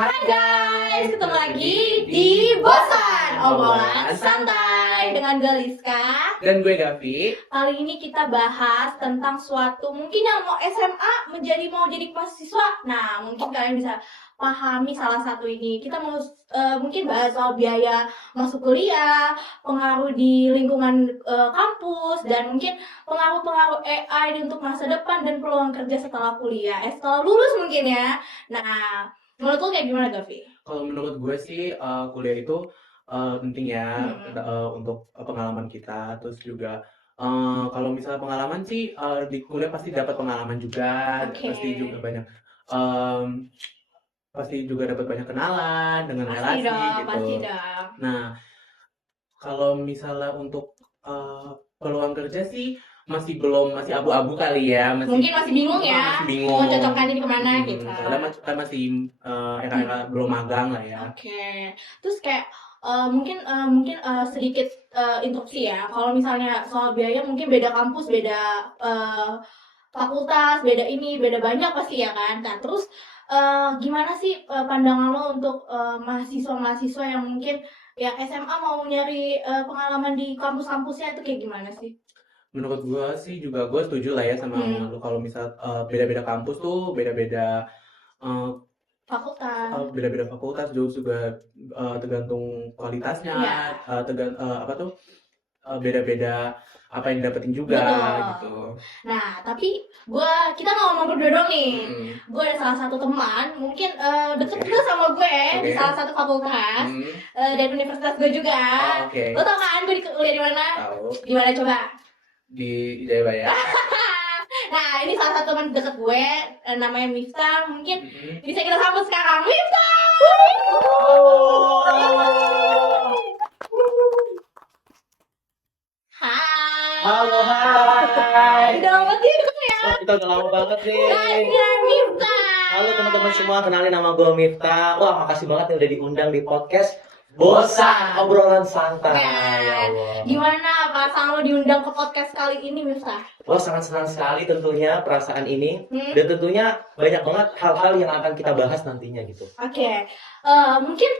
Hai guys, ketemu lagi di Bosan Obrolan Santai dengan Galiska Dan gue Gavi. Kali ini kita bahas tentang suatu mungkin yang mau SMA mau jadi mahasiswa. Nah, mungkin kalian bisa pahami salah satu ini. Kita mau mungkin bahas soal biaya masuk kuliah, pengaruh di lingkungan kampus, dan mungkin pengaruh-pengaruh AI untuk masa depan dan peluang kerja setelah kuliah, setelah lulus mungkin ya. Nah, menurut lo kayak gimana, Gavi? Kalau menurut gue sih kuliah itu penting ya untuk pengalaman kita. Terus juga kalau misalnya pengalaman sih di kuliah pasti dapat pengalaman juga. Oke. Pasti juga dapat banyak kenalan dengan Pasti relasi dong, gitu. pasti dong. Nah, kalau misalnya untuk peluang kerja sih masih abu-abu kali ya. Mungkin masih bingung ya, Masih bingung. mau cocokkan ini kemana gitu. Karena kan masih era-era belum magang lah ya. Oke. Terus kayak mungkin sedikit interupsi ya. Kalau misalnya soal biaya mungkin beda kampus, beda fakultas, beda ini, beda banyak pasti ya kan. Nah, terus gimana sih pandangan lo untuk mahasiswa-mahasiswa yang mungkin ya SMA mau nyari pengalaman di kampus-kampusnya itu kayak gimana sih? Menurut gue sih juga gue setuju lah ya sama omongan lu. Kalau misal beda-beda kampus tuh beda-beda Fakultas. juga tergantung kualitasnya. Iya. Beda-beda apa yang didapetin juga. Betul. Gitu. Nah, tapi kita nggak ngomong berdua dong nih. Gue ada salah satu teman, mungkin deket juga sama gue di salah satu fakultas dan universitas gue juga. Oke. Lo tau kan gue kuliah di mana? Tahu. Di mana coba? Di Jayabaya. Nah, ini salah satu teman deket gue, namanya Miftah. Mungkin bisa kita sambut sekarang, Miftah. Hai. Halo, hai. Udah lama sih ya. Kita udah lama banget nih. Iya, Miftah. Halo teman-teman semua, kenalin nama gue Miftah. Wah, makasih banget nih udah diundang di podcast Bosan Obrolan Santai. Ya Allah. Gimana perasaan lo diundang ke podcast kali ini, Miftah? Wah, sangat senang sekali tentunya perasaan ini. Dan tentunya banyak banget hal-hal yang akan kita bahas nantinya gitu. Oke. Mungkin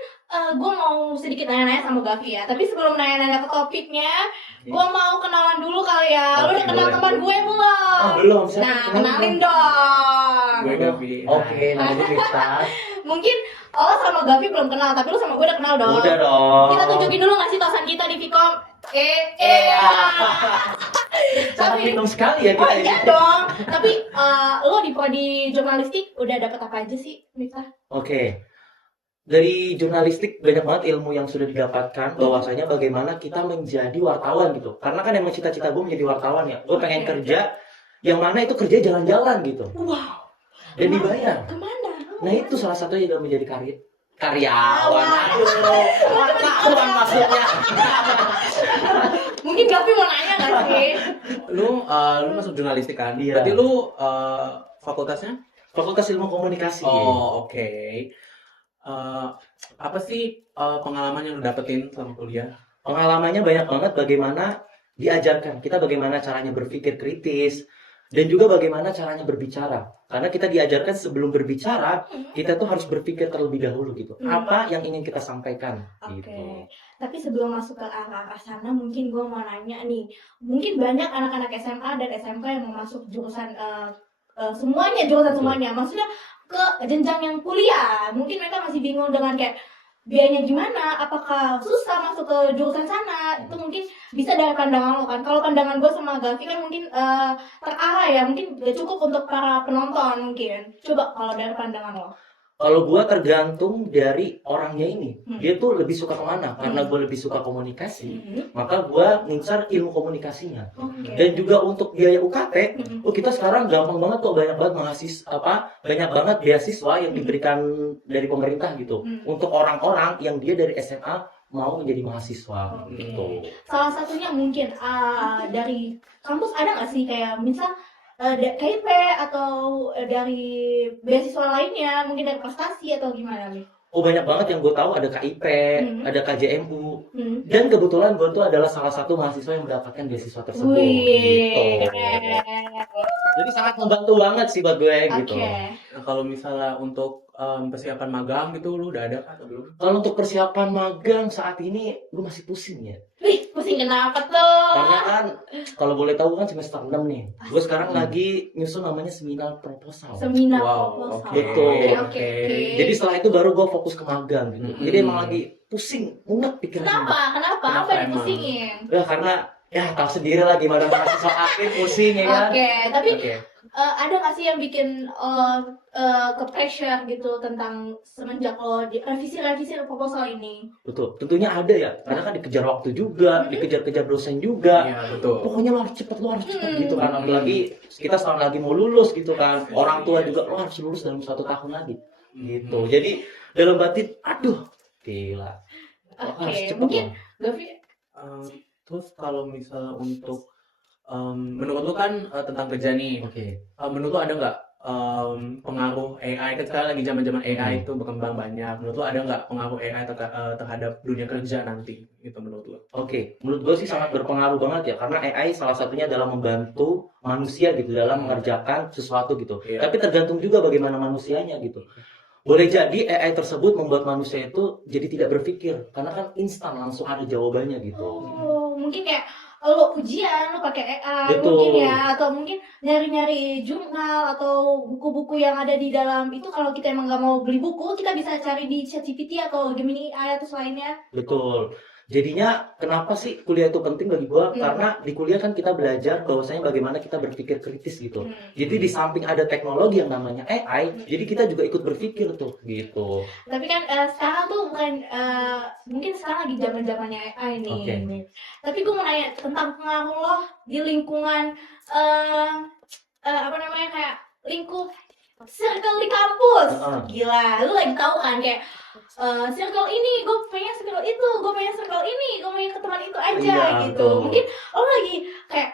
gue mau sedikit nanya-nanya sama Gavi ya. Tapi sebelum nanya-nanya ke topiknya, gue mau kenalan dulu kali ya. Lo udah kenal teman gue belum? Belum. Nah, kenalin dong. Gue Gavi. Oke, nama gue Miftah. Mungkin lo sama Gavi belum kenal, tapi lo sama gue udah kenal dong. Udah dong. Kita tunjukin dulu nggak sih tosan kita di Vkom? Sangat minum sekali ya kita ini. Iya dong. Tapi lo di prodi jurnalistik udah dapet apa aja sih, Miftah? Oke. Dari jurnalistik banyak banget ilmu yang sudah didapatkan, bahwasanya bagaimana kita menjadi wartawan gitu. Karena kan emang cita-cita gue menjadi wartawan ya. Gue pengen kerja yang mana itu kerja jalan-jalan gitu. Wow. Dan dibayar. Kemana? Nah itu salah satunya dalam menjadi karyawan. Aduh, bukan maksudnya. Mungkin Gavi mau nanya nggak sih? Lu masuk jurnalistik kan? Iya. Berarti lu fakultasnya? Fakultas Ilmu Komunikasi. Oh, oke. Apa sih pengalaman yang lu dapetin selama kuliah? Pengalamannya banyak banget, bagaimana diajarkan kita bagaimana caranya berpikir kritis dan juga bagaimana caranya berbicara. Karena kita diajarkan sebelum berbicara, kita tuh harus berpikir terlebih dahulu gitu. Apa yang ingin kita sampaikan gitu. Tapi sebelum masuk ke arah sana, mungkin gue mau nanya nih. Mungkin banyak anak-anak SMA dan SMK yang mau masuk jurusan semuanya. Maksudnya ke jenjang yang kuliah. Mungkin mereka masih bingung dengan kayak biayanya gimana, apakah susah masuk ke jurusan sana. Itu mungkin bisa dari pandangan lo kan. Kalau pandangan gue sama Gavi kan mungkin terarah ya, mungkin gak cukup untuk para penonton mungkin. Coba kalau dari pandangan lo. Kalau gue tergantung dari orangnya ini, dia tuh lebih suka kemana. Karena gue lebih suka komunikasi, maka gue ngincar ilmu komunikasinya. Dan juga untuk biaya UKT, kita sekarang gampang banget kok, banyak banget beasiswa yang diberikan dari pemerintah gitu, untuk orang-orang yang dia dari SMA mau menjadi mahasiswa gitu. Salah satunya mungkin dari kampus ada nggak sih kayak misal KIP atau dari beasiswa lainnya, mungkin dari prestasi atau gimana nih? Oh, banyak banget yang gue tahu, ada KIP, ada KJMU, dan kebetulan gue tuh adalah salah satu mahasiswa yang mendapatkan beasiswa tersebut. Gitu. Jadi sangat membantu banget sih buat gue gitu. Nah, kalau misalnya untuk persiapan magang gitu lu udah ada kah atau belum? Kalau untuk persiapan magang saat ini gue masih pusing ya. Wih, pusing kenapa tuh? Karena kan kalau boleh tahu kan semester 6 nih. Gue sekarang lagi nyusun namanya seminar proposal. Seminar Wow, proposal. oke. Betul. Oke. Jadi setelah itu baru gue fokus ke magang gitu. Mm-mm. Jadi emang lagi pusing, mumet pikiran. Kenapa? Apa Kenapa yang emang? dipusingin? Ya karena ya tahu sendiri lah gimana mahasiswa aktif pusing ya kan. Oke, tapi Oke. ada nggak sih yang bikin ke pressure gitu tentang semenjak lo revisi proposal ini? Betul. Tentunya ada ya. Karena kan dikejar waktu juga, dikejar-kejar dosen juga. Iya, betul. Pokoknya lo harus cepet gitu kan. Apalagi kita setahun lagi mau lulus gitu kan. Orang tua juga lo harus lulus dalam 1 tahun lagi. Gitu. Jadi dalam batin, aduh, gila. Lo harus Oke, cepet mungkin loh. Gavi, Terus kalau misalnya untuk menurut lu kan tentang kerja nih, Oke. menurut lu ada nggak pengaruh AI? Kan sekarang lagi zaman-zaman AI itu berkembang banyak. Menurut lu ada nggak pengaruh AI terhadap dunia kerja nanti? Gitu menurut lu? Oke, menurut gue sih sangat berpengaruh banget ya, karena AI salah satunya adalah membantu manusia gitu dalam mengerjakan sesuatu gitu. Iya. Tapi tergantung juga bagaimana manusianya gitu. Boleh jadi AI tersebut membuat manusia itu jadi tidak berpikir, karena kan instan langsung ada jawabannya gitu. mungkin kayak lo ujian lo pakai AI Betul. mungkin ya, atau mungkin nyari-nyari jurnal atau buku-buku yang ada di dalam itu. Kalau kita emang nggak mau beli buku, kita bisa cari di ChatGPT atau Gemini AI atau selainnya. Betul. Jadinya kenapa sih kuliah itu penting bagi gua? Karena di kuliah kan kita belajar bahwasanya bagaimana kita berpikir kritis gitu. Jadi di samping ada teknologi yang namanya AI, jadi kita juga ikut berpikir tuh gitu. Tapi kan sekarang tuh bukan mungkin sekarang lagi zaman-zamannya AI nih. Oke. Tapi gue mau nanya tentang pengaruh lo di lingkungan apa namanya, kayak lingkup circle di kampus. Gila, lu lagi tahu kan kayak circle ini, gue pengen circle itu, gue pengen circle ini, gue pengen ke teman itu aja Iya, gitu. betul. Mungkin lo lagi kayak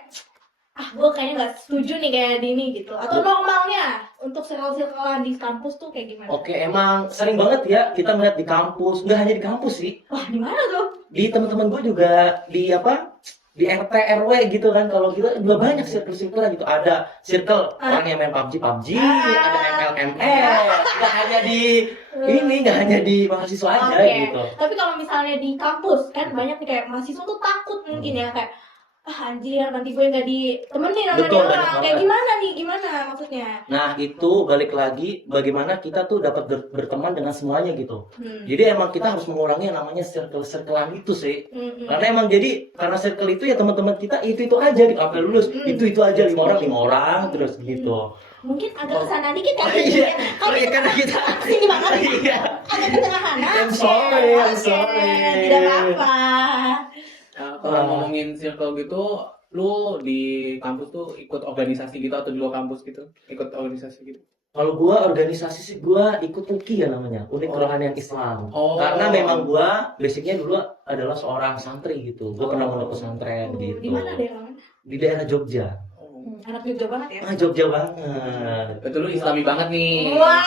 gue kayaknya nggak setuju nih kayak Dini gitu. Atau normalnya untuk circle-circlean di kampus tuh kayak gimana? Oke, emang sering banget ya kita melihat di kampus, nggak hanya di kampus sih, Wah, di mana tuh? di teman-teman gue juga di di RT RW gitu kan. Kalau kita juga banyak circle gitu, ada circle orang yang main PUBG, ada ML, nggak hanya di ini, nggak hanya di mahasiswa aja Oke. gitu. Tapi kalau misalnya di kampus kan banyak nih kayak mahasiswa tuh takut mungkin ya, kayak anjir nanti gue nggak ditemenin sama Betul, dia banyak orang. Kayak banget. gimana nih, gimana maksudnya? Nah itu balik lagi bagaimana kita tuh dapat berteman dengan semuanya gitu. Jadi emang kita harus mengurangi yang namanya circle-circlean itu sih. Karena emang jadi karena circle itu ya teman-teman kita itu aja gitu, sampai lulus itu aja 5 orang terus gitu. Mungkin agak kesana dikit kan? Iya, Kalau iya, kita karena kita sini banget. iya. Agak ke tengah-tengah. I'm sorry, I'm Oke, sorry. tidak apa-apa. Kalau ngomongin circle gitu, lu di kampus tuh ikut organisasi gitu atau di luar kampus gitu? Ikut organisasi gitu? Kalau gua organisasi sih gua ikut UKI ya namanya, Unit Kerohanian Islam. Oh. Karena memang gua basicnya dulu adalah seorang santri gitu. Gua pernah mondok pesantren gitu. Di mana daerah? Di daerah Jogja. Anak Jogja banget ya. Jogja banget. Betul, lu islami banget nih. Wah.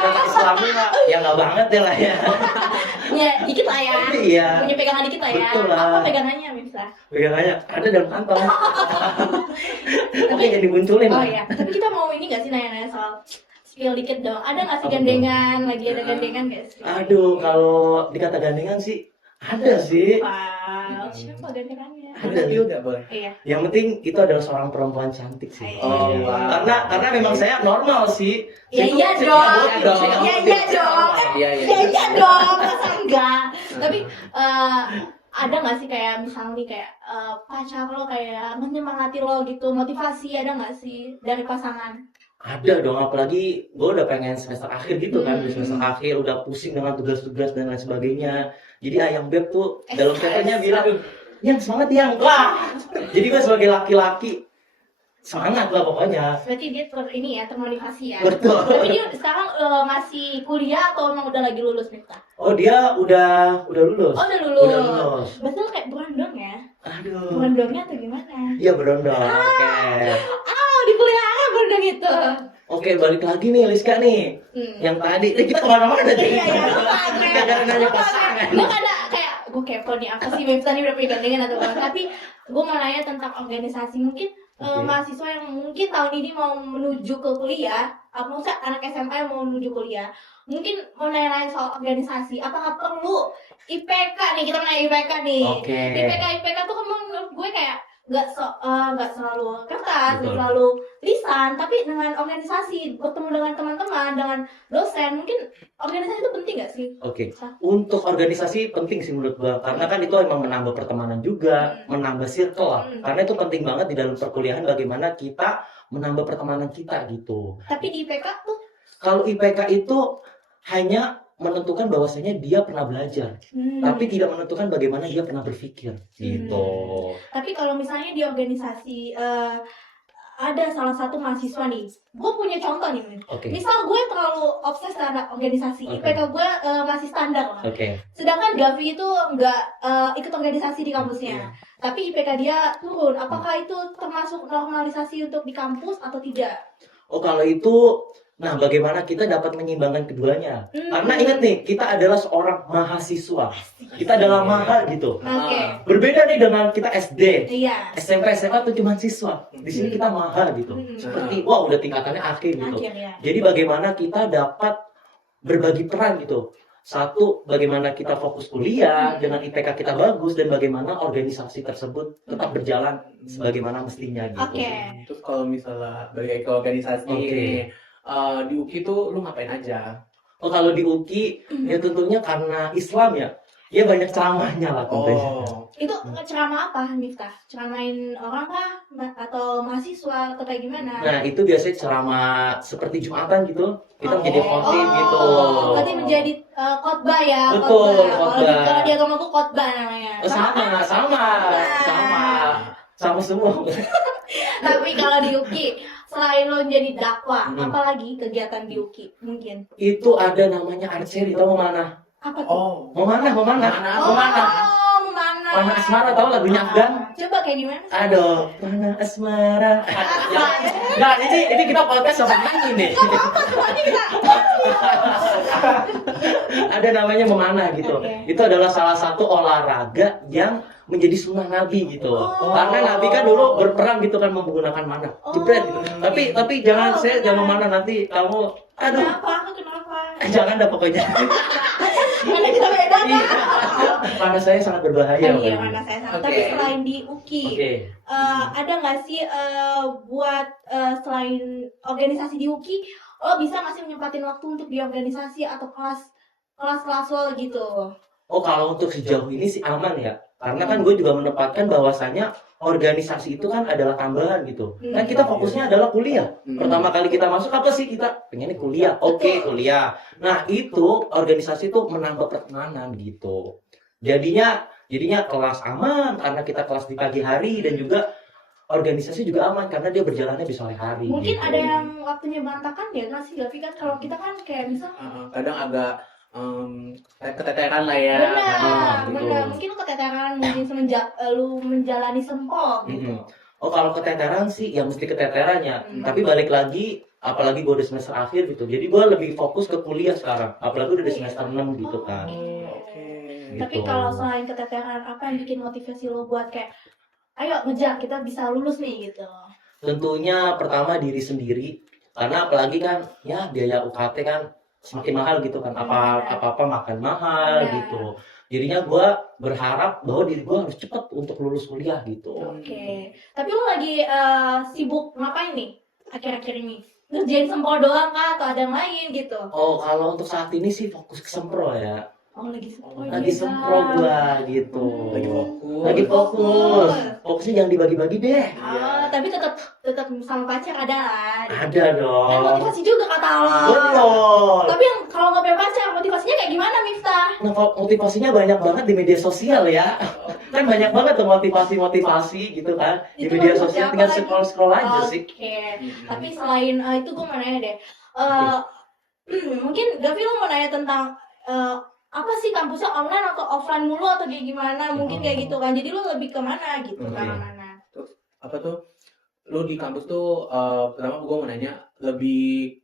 Tidak Islami mah ya nggak banget ya lah ya. Ya, dikit lah ya. Iya. Punya pegangan dikit lah ya. Betul lah. Apa pegangannya bisa? Pegangannya ada dalam kantong. Oke, jadi munculin. Oh iya, tapi kita mau ini nggak sih nanya-nanya soal spill dikit dong. Ada nggak sih Apa gandengan? Lagi ada gandengan nggak sih? Aduh, kalau dikata gandengan sih ada sih. Wow, siapa gandengannya? Ada Spill nggak boleh? Iya. Yang penting itu adalah seorang perempuan cantik sih. Oh, wow. Karena memang saya normal sih. Ya Saya iya tuh- dong. Iya dong. Ya iya dong. Iya, iya. Ya iya dong, masa enggak? Tapi ada nggak sih kayak misalnya nih kayak pacar lo kayak menyemangati lo gitu, motivasi ada nggak sih dari pasangan? Ada dong, apalagi gue udah pengen semester akhir gitu kan, di semester akhir udah pusing dengan tugas-tugas dan lain sebagainya. Jadi ayang beb tuh dalam chatnya bilang, yang semangat yang, wah. Jadi gue sebagai laki-laki semangat lah pokoknya. Berarti dia ini ya, termotivasi ya. Betul. Tapi dia sekarang masih kuliah atau emang udah lagi lulus nih Kak? Oh dia udah lulus. Oh udah lulus. Udah lulus. Betul kayak berondong ya? Aduh. Berondongnya atau gimana? Iya berondong. Oke. Oh di kuliah berondong itu. Oke, balik lagi nih Liska nih. Yang tadi, kita kemana-mana nih. Iya iya lupa gue. Kita nanya pasangan. Gue ada kayak gue kepo nih apa sih Bebs tadi udah punya gandengan atau enggak? Tapi gue mau nanya tentang organisasi. Mungkin Oke. mahasiswa yang mungkin tahun ini mau menuju ke kuliah, maksudnya anak SMA yang mau menuju kuliah, mungkin mau nanya-nanya soal organisasi, apakah perlu IPK nih, kita nanya IPK nih. Oke. IPK tuh kan menurut gue kayak nggak selalu kertas, nggak Betul. selalu lisan, tapi dengan organisasi, bertemu dengan teman-teman, dengan dosen, mungkin organisasi itu penting nggak sih? Oke. Untuk organisasi penting sih menurut gua, karena kan itu emang menambah pertemanan juga, menambah circle lah. Karena itu penting banget di dalam perkuliahan bagaimana kita menambah pertemanan kita gitu. Tapi di IPK tuh Kalau IPK itu hanya menentukan bahwasanya dia pernah belajar, tapi tidak menentukan bagaimana dia pernah berpikir gitu. Tapi kalau misalnya di organisasi ada salah satu mahasiswa nih, gue punya contoh nih, Min. Oke. Misal gue terlalu obses terhadap organisasi, Oke. IPK gue masih standar lah. Oke. Sedangkan Gavi itu nggak ikut organisasi di kampusnya, tapi IPK dia turun. Apakah itu termasuk normalisasi untuk di kampus atau tidak? Oh kalau itu, nah bagaimana kita dapat menyeimbangkan keduanya? Karena ingat nih, kita adalah seorang mahasiswa, kita adalah maha gitu. Oke. Berbeda nih dengan kita SD, Iya. SMP, SMA tuh cuma siswa. Di sini kita maha gitu. Seperti wah udah tingkatannya akhir gitu. Akhirnya. Jadi bagaimana kita dapat berbagi peran gitu. Satu, bagaimana kita fokus kuliah dengan IPK kita bagus dan bagaimana organisasi tersebut tetap berjalan sebagaimana mestinya gitu. Oke. Terus kalau misalnya balik ke organisasi Oke. di UKI tuh lu ngapain aja? Oh kalau di UKI ya tentunya karena Islam ya, ya banyak ceramahnya lah tentunya. Oh, Itu ceramah apa, Miftah? Ceramahin orang kah? Atau mahasiswa? Atau kayak gimana? Nah itu biasanya ceramah seperti Jumatan gitu, kita menjadi khotib gitu. Berarti menjadi khotbah ya? Betul, Kalau khotbah. kalau di agama tuh khotbah namanya. Sama semua. Tapi kalau di UKI, selain lo jadi dakwah, Hmm. apalagi kegiatan di UKI mungkin? Itu ada namanya archery, tau mau mana? Apa tuh? oh, Mau mana? Mana? Mana asmara, tau lagunya Afgan? Coba kayak gimana? Aduh, mana asmara. Nah, ini kita podcast sama nyanyi nih. Ada namanya memanah gitu. Oke. Itu adalah salah satu olahraga yang menjadi sunnah Nabi gitu. Oh. Karena Nabi kan dulu berperang gitu kan menggunakan manah. Jepret gitu. Tapi jangan jangan memanah nanti kamu aduh, Kenapa? jangan dah pokoknya. Karena kita beda kan? Iya. Manah saya sangat berbahaya. Iya, Bang. mana saya sama. Oke. Tapi selain di UKI, Oke. ada nggak sih buat selain organisasi di UKI, lo bisa nggak sih nyempatin waktu untuk di organisasi atau kelas lo gitu? Oh kalau untuk sejauh ini sih aman ya. Karena kan gue juga menempatkan bahwasanya organisasi itu kan adalah tambahan gitu. Kan kita fokusnya adalah kuliah. Pertama kali kita masuk apa sih kita pengennya kuliah. Oke, kuliah. Nah, itu organisasi itu menambah pertemanan gitu. Jadinya kelas aman karena kita kelas di pagi hari dan juga organisasi juga aman karena dia berjalannya di sore hari. Mungkin gitu. ada yang waktunya berantakan ya nggak sih Gavi kan? Kalau kita kan kayak misal kadang agak keteteran lah ya. benar, gitu. mungkin lu keteteran mungkin semenjak lu menjalani sempol gitu. Oh kalau keteteran sih ya mesti keteterannya. Hmm. Tapi balik lagi, apalagi gue udah semester akhir gitu. Jadi gue lebih fokus ke kuliah sekarang. Apalagi udah di semester 6 gitu kan. Oke. Tapi Gitu. kalau selain keteteran, apa yang bikin motivasi lo buat kayak, ayo ngejar kita bisa lulus nih gitu? Tentunya pertama diri sendiri. Karena apalagi kan ya biaya UKT kan semakin mahal gitu kan. Apa-apa makan mahal Iya. gitu. Jadinya gue berharap bahwa diri gue harus cepat untuk lulus kuliah gitu. Oke. Tapi lo lagi sibuk ngapain nih akhir-akhir ini? Ngerjain sempol doang kah atau ada yang lain gitu? Oh kalau untuk saat ini sih fokus ke sempro ya. Oh lagi sempol. Lagi sempro gue gitu. Lagi fokus. Lagi fokus. Fokusnya jangan dibagi-bagi deh. Tapi tetap sama pacar ada lah. Ada Kan dong. motivasi juga kata lo. Betul. Tapi yang kalau nggak punya pacar, motivasinya kayak gimana Miftah? Nah, kalau motivasinya banyak banget di media sosial ya. Kan banyak banget tuh motivasi gitu kan. Di Itu media motivasi sosial apa tinggal lagi? scroll aja sih. Oke. Tapi selain itu gue mau nanya deh. Mungkin Gavi lo mau nanya tentang apa sih kampusnya online atau offline mulu atau kayak gimana? Mungkin kayak gitu kan. Jadi lo lebih kemana gitu? Oke. Ke mana? Apa tuh? Lu di kampus tuh pertama gue mau nanya lebih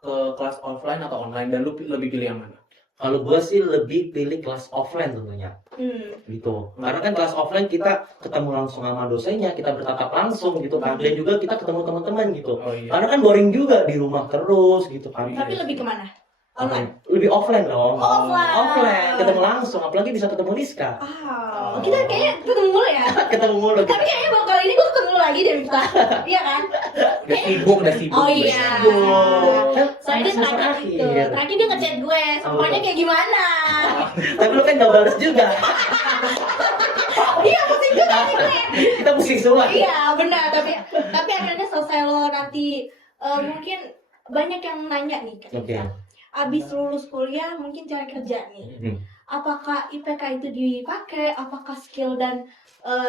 ke kelas offline atau online dan lu lebih pilih yang mana? Kalau gue sih lebih pilih kelas offline tentunya. Gitu. Karena kan kelas offline kita ketemu langsung sama dosennya, kita bertatap langsung gitu kan. Dan juga kita ketemu teman-teman gitu. Oh iya. Karena kan boring juga di rumah terus gitu kan. Tapi lebih kemana? Online? Lebih offline dong. Offline. Ketemu langsung, apalagi bisa ketemu Rizka. Kita kayaknya ketemu mulu ya. Ketemu mulu. Tapi kayaknya baru kali ini gue ketemu lagi deh Miftah. Iya kan? Udah sibuk. Oh iya. Kan Soalnya semester terakhir itu, akhir. terakhir dia ngechat gue, semuanya kayak gimana? Tapi lu kan gak balas juga. Iya, pusing juga sih gue. Kita pusing semua. Iya, benar. Tapi akhirnya selesai lo nanti mungkin banyak yang nanya nih kan. Oke. Abis lulus kuliah mungkin cari kerja nih. Apakah IPK itu dipakai? Apakah skill dan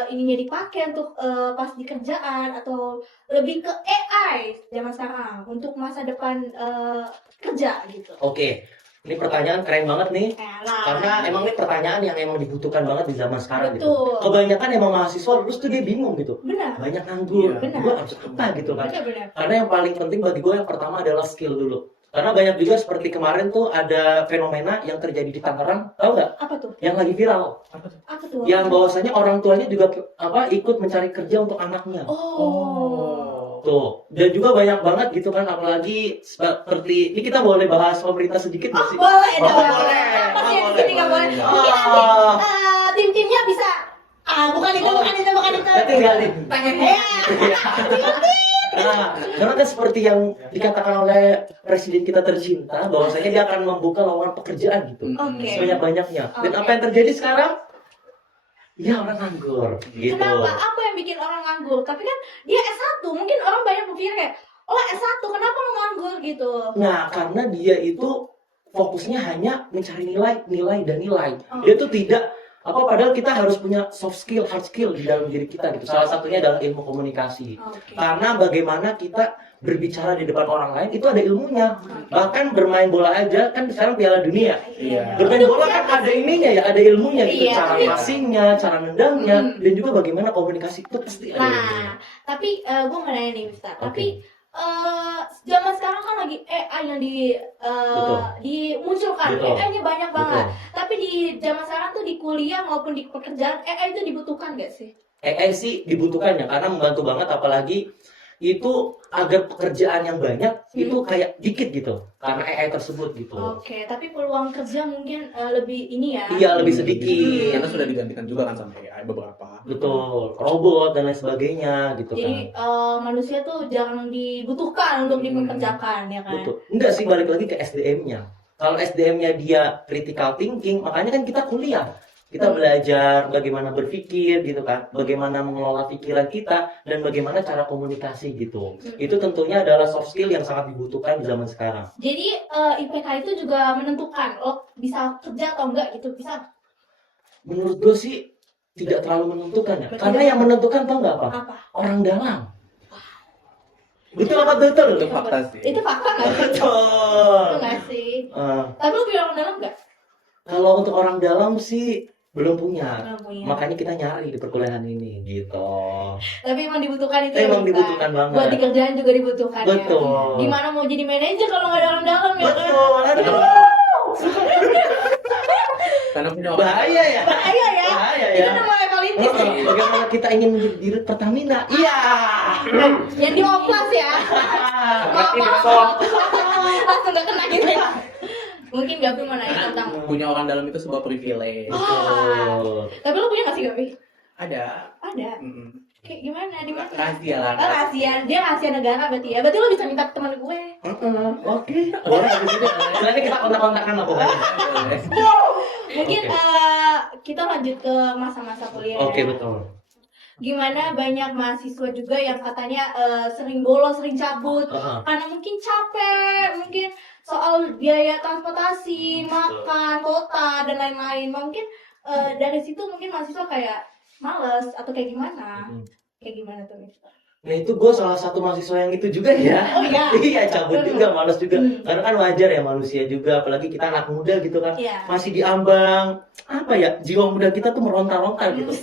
ininya dipakai untuk pas di kerjaan atau lebih ke AI zaman sekarang untuk masa depan kerja gitu? Oke. Ini pertanyaan keren banget nih. Karena emang ini pertanyaan yang emang dibutuhkan banget di zaman sekarang gitu. Betul. Kebanyakan emang mahasiswa lulus tuh dia bingung gitu. Benar. Banyak nganggur. Iya, benar. Gue harus apa gitu kan. Benar. Karena yang paling penting bagi gue yang pertama adalah skill dulu. Karena banyak juga seperti kemarin tuh ada fenomena yang terjadi di Tangerang, tahu nggak? Apa tuh? Yang lagi viral. Apa tuh? Yang bahwasanya orang tuanya juga ikut mencari kerja untuk anaknya. Oh. Tuh. Dan juga banyak banget gitu kan, apalagi seperti ini kita boleh bahas pemerintah sedikit nggak sih? Boleh dong. boleh. Pasti Oh, di sini nggak boleh. boleh. Mungkin nanti tim-timnya bisa. Bukan itu. Nanti lihatin. Ya. Nah, karena kan seperti yang dikatakan oleh presiden kita tercinta, bahwasanya dia akan membuka lowongan pekerjaan gitu. Oke. Sebanyak-banyaknya. Dan Oke. apa yang terjadi sekarang? Ya orang nganggur gitu. Kenapa? Apa yang bikin orang nganggur? Tapi kan dia S1, mungkin orang banyak berpikir kayak, oh S1, kenapa lo nganggur gitu? Nah, karena dia itu fokusnya hanya mencari nilai dan nilai. Oh. Dia tuh tidak padahal kita harus punya soft skill, hard skill di dalam diri kita gitu. Salah satunya adalah ilmu komunikasi. Oke. Karena bagaimana kita berbicara di depan orang lain itu ada ilmunya. Bahkan bermain bola aja kan sekarang Piala Dunia. Iya. Bermain bola kan ada ininya ya, ada ilmunya gitu. Iya, Cara tapi- passingnya, cara nendangnya, dan juga bagaimana komunikasi itu pasti ada ilmunya. Nah, tapi gue mau nanya nih Mister, tapi zaman sekarang kan lagi AI yang Betul. dimunculkan, Betul. AI-nya banyak banget. Betul. Tapi di zaman sekarang tuh di kuliah maupun di pekerjaan, AI itu dibutuhkan gak sih? AI sih dibutuhkan ya karena membantu banget, apalagi itu agar pekerjaan yang banyak itu kayak dikit gitu karena AI tersebut gitu. Oke, tapi peluang kerja mungkin lebih ini ya. Iya, lebih sedikit. Karena sudah digantikan juga kan sama AI beberapa. Betul, robot dan lain sebagainya gitu Jadi kan. manusia tuh jangan dibutuhkan untuk dipekerjakan ya kan. Betul. Enggak sih, balik lagi ke SDM-nya. Kalau SDM-nya dia critical thinking, makanya kan kita kuliah. Kita belajar bagaimana berpikir gitu kan, bagaimana mengelola pikiran kita, dan bagaimana cara komunikasi gitu. Itu tentunya adalah soft skill yang sangat dibutuhkan di zaman sekarang. Jadi IPK itu juga menentukan lo bisa kerja atau enggak gitu, bisa. Menurut gue sih tidak terlalu menentukan ya. Berarti Karena dia- yang menentukan tau nggak apa? Apa? Orang dalam. Betul apa betul? Itu fakta sih. Itu fakta nggak sih? Betul. Itu nggak sih? Eh, Tapi lo punya orang dalam nggak? kalau untuk orang dalam sih belum punya. Nggak punya. Makanya kita nyari di perkuliahan ini gitu. Tapi emang dibutuhkan itu. Emang ya, dibutuhkan Miftah? banget. Buat di kerjaan juga dibutuhkan ya. Betul. Gimana mau jadi manajer kalau nggak ada orang dalam ya kan? Betul. Aduh. Karena punya orang Bahaya ya. Bahaya ya. Bahaya Itu ya. udah mulai politis ya. Bagaimana kita ingin menjadi dirut Pertamina? Iya. Yang di oplas ya. Maaf. Langsung nggak kena gitu ya. Mungkin Gabi mau nanya tentang. punya orang dalam itu sebuah privilege. Betul. Tapi lo punya nggak sih Gabi? Ada. Ada. Mm-mm. Kayak gimana? Di mana? Rahasia lah. Oh, rahasia. Dia rahasia negara berarti ya. Berarti lo bisa minta ke teman gue. Oke. Boleh habis itu. Nanti kita kontak-kontakan lah pokoknya. Mungkin Oke. kita lanjut ke masa-masa kuliah. Oke, ya. betul. Gimana banyak mahasiswa juga yang katanya sering bolos, sering cabut karena mungkin capek, mungkin soal biaya transportasi, makan, kota dan lain-lain. Mungkin dari situ mungkin mahasiswa kayak males atau kayak gimana? Kayak gimana tuh Miftah? Nah itu gue salah satu mahasiswa yang itu juga ya. Oh iya. Iya, cabut juga, males juga. Hmm. Karena kan wajar ya manusia juga, apalagi kita anak muda gitu kan. Iya. Masih diambang, apa ya, jiwa muda kita tuh meronta-ronta gitu.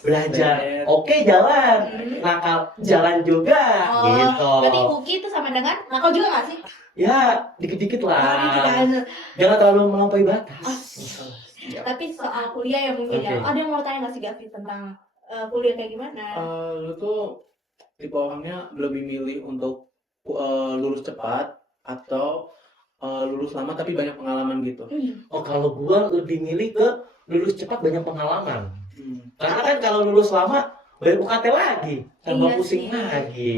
Belajar, oke jalan, nakal jalan juga, gitu. Berarti UKI itu sama dengan nakal juga nggak sih? Ya dikit-dikit Oh, lah. gitu kan. Jangan terlalu melampaui batas. Tapi soal kuliah ya mungkin ya. Oke. Ada yang mau tanya nggak sih Gavi tentang kuliah kayak gimana? Lu tuh tipe orangnya lebih milih untuk lulus cepat atau lulus lama tapi banyak pengalaman gitu? Oh, kalau gua lebih milih ke lulus cepat banyak pengalaman. Hmm. Karena kan kalau lulus lama bayar UKT lagi, tambah Iya pusing sih. lagi.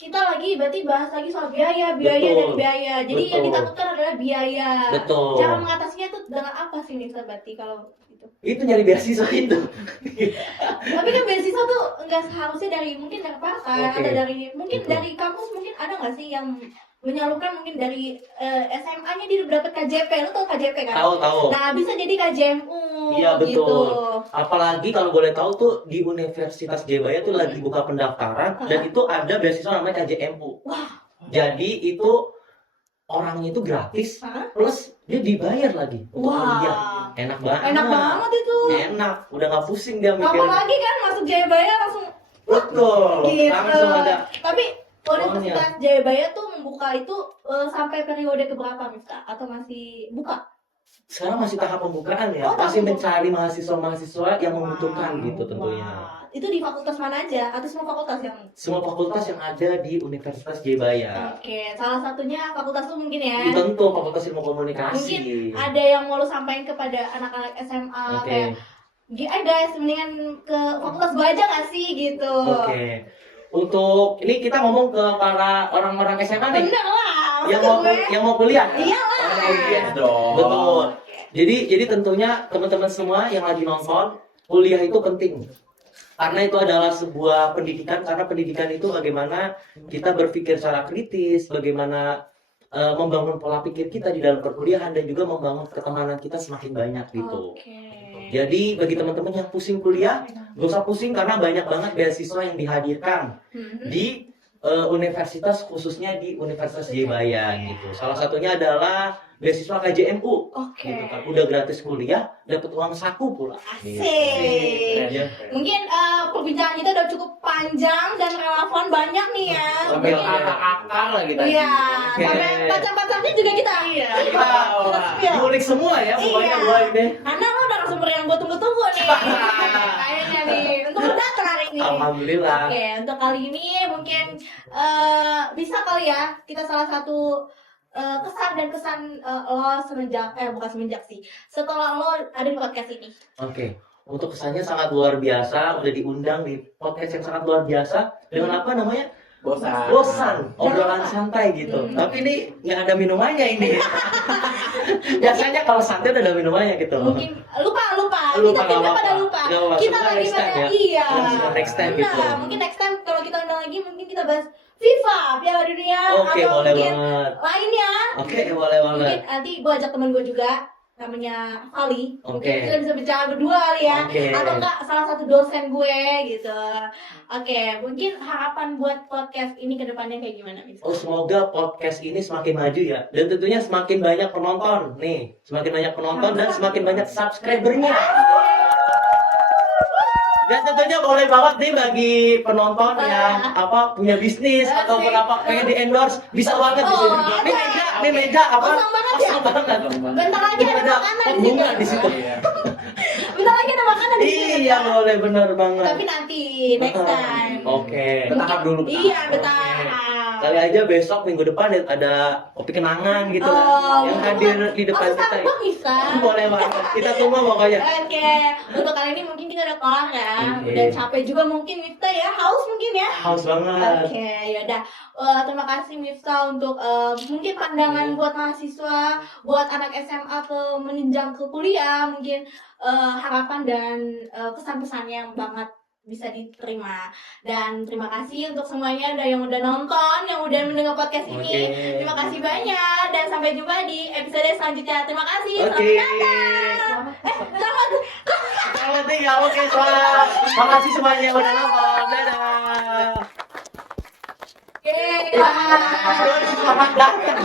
Kita lagi berarti bahas lagi soal biaya Betul. dan biaya. Jadi yang Betul. ditakutkan adalah biaya. Betul. Cara mengatasinya tuh dengan apa sih Nisa berarti kalau gitu? Itu nyari beasiswa itu. Tapi kan beasiswa tuh nggak seharusnya dari mungkin dari pakar Oke. atau dari mungkin Betul. dari kampus mungkin ada nggak sih yang menyalurkan mungkin dari SMA-nya dia dapat KJP, lu tau KJP kan? Tahu. Nah bisa jadi KJMU Iya, betul. gitu. Apalagi kalau boleh tahu tuh di Universitas Jayabaya tuh lagi buka pendaftaran dan itu ada beasiswa namanya KJMU. Wah. Jadi itu orangnya itu gratis Hah? plus dia dibayar lagi untuk kuliah. Wah. Enak banget. Enak banget itu. Enak, udah nggak pusing dia mikir. Apalagi kan masuk Jayabaya langsung Betul. gitu. Langsung ada. Tapi Universitas Jayabaya tuh membuka itu sampai periode keberapa Miftah? Atau masih buka? Sekarang masih tahap pembukaan ya. Oh, tahap Masih pembukaan. mencari mahasiswa-mahasiswa yang membutuhkan gitu tentunya. Wah. Itu di fakultas mana aja? Atau semua fakultas yang? Semua fakultas yang ada di Universitas Jayabaya. Oke, salah satunya fakultas tuh mungkin ya. Tentu Fakultas Ilmu Komunikasi. Ada yang mau lu sampaikan kepada anak-anak SMA Oke. kayak guys, mendingan ke fakultas gua aja nggak sih gitu. Oke. Untuk ini kita ngomong ke para orang-orang SMA nih Bener lah. yang maksud mau kuliah. Iya lah. Iya dong. Betul. Jadi tentunya teman-teman semua yang lagi nonton, kuliah itu penting. Karena itu adalah sebuah pendidikan, karena pendidikan itu bagaimana kita berpikir secara kritis, bagaimana membangun pola pikir kita di dalam perkuliahan dan juga membangun ketemanan kita semakin banyak gitu. Oke. Jadi bagi teman-teman yang pusing kuliah, gak usah pusing karena banyak banget beasiswa yang dihadirkan di universitas, khususnya di Universitas Jayabaya gitu. Salah satunya adalah beasiswa KJMU. Oke. Gitu kan. Udah gratis kuliah, dapat uang saku pula. Asik. Ya. Mungkin perbincangan kita udah cukup panjang dan relevan banyak nih ya. Sambil Mungkin- akak-akak lagi tadi. Iya, Oke. sampai pacar-pacarnya juga kita. Iya. Kita spill. ngulik semua ya pokoknya Iya. gua ini. Karena lo udah sumber yang gue tunggu-tunggu nih. Kayaknya nih. Untuk lo datang hari ini. Alhamdulillah. Oke, untuk kali ini mungkin bisa kali ya kita salah satu kesan dan kesan lo semenjak bukan semenjak sih, setelah lo ada di podcast ini. Oke. Untuk kesannya sangat luar biasa, udah diundang di podcast yang sangat luar biasa dengan apa namanya? Bosan, obrolan santai gitu. Tapi ini nggak ada minumannya ini. Biasanya kalau santai udah ada minumannya gitu. Mungkin lupa kita Lupa, timnya nggak pada apa-apa. lupa. Nggak apa-apa. Kita Semoga lagi next time pada ya. iya. Next time gitu. Nah, mungkin next time kalau kita undang lagi mungkin kita bahas FIFA, Piala Dunia Oke, atau boleh mungkin banget. lainnya. Oke, boleh banget. Mungkin nanti gue ajak temen gue juga namanya Ali. Oke. Mungkin kita bisa bicara berdua kali ya. Oke. Atau enggak salah satu dosen gue gitu. Oke, mungkin harapan buat podcast ini ke depannya kayak gimana Miss? Oh, semoga podcast ini semakin maju ya. Dan tentunya semakin banyak penonton. Nih, semakin banyak penonton dan semakin banyak subscribernya. Dan tentunya boleh banget nih bagi penonton yang punya bisnis atau apa pengen di endorse bisa banget di sini. Ini meja apa? Kosong banget ya? Kosong banget. Bentar lagi Ini ada ada makanan di bunga situ. di situ. Bentar lagi ada makanan di sini. Iya, boleh bener banget. Tapi nanti next time. Oke. Bertahap dulu. Iya, bertahap. Kali aja besok minggu depan ada kopi kenangan gitu Oh, yang hadir di depan kita. Gue bisa. Boleh banget. Kita tunggu pokoknya. Oke, untuk kali ini mungkin kita udah kelar ya. Oke. Udah capek juga mungkin Miftah ya, haus mungkin ya. Haus banget. Oke, yaudah. Terima kasih Miftah untuk mungkin pandangan buat mahasiswa, buat anak SMA ke menjenjang ke kuliah, mungkin harapan dan kesan-pesannya yang banget bisa diterima. Dan terima kasih untuk semuanya yang udah nonton, yang udah mendengar podcast ini. Oke. Terima kasih banyak dan sampai jumpa di episode selanjutnya. Terima kasih. Oke. Selamat tinggal. Oke, selamat. Makasih semuanya yang udah nonton. Dadah. Yeay. Selamat datang.